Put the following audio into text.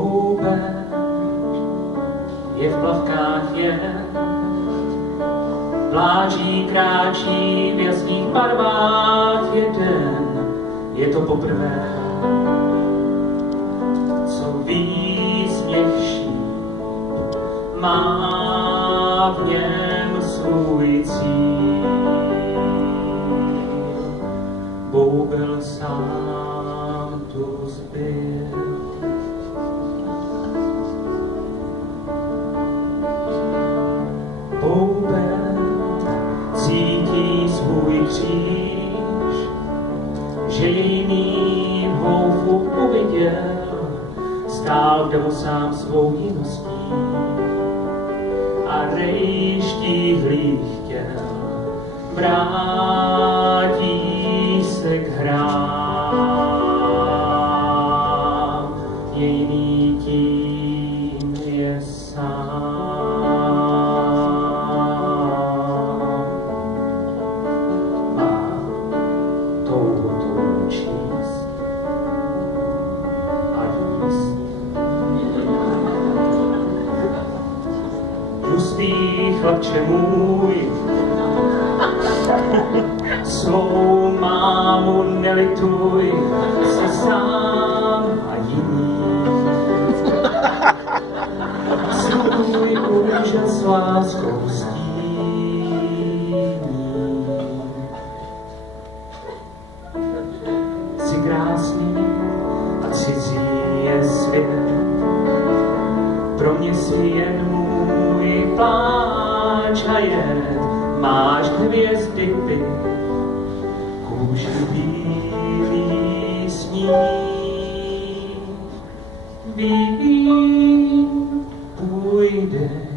Houbež je v plavkách jen, pláží kráčí v jasných barvách jeden. Je to poprvé, co výsměch šíp má v něm svůj cíl. Boubel sám tu zbyl. Boubel cítí svůj kříž, že jiný v houfu uviděl, stál v davu sám svou jiností a rejštíhlých chtěl, vrátí se k hrám, jiný tím je sám. Tlustý chlapče můj, svou mámu nelituj, se sám a jiný. Svůj úžas láskou stíní. Jsi krásný a cizí je svět, pro mě si jen můj pláč a jet. Máš hvězdy ty, kůži bílý sníh. Vím, půjdeš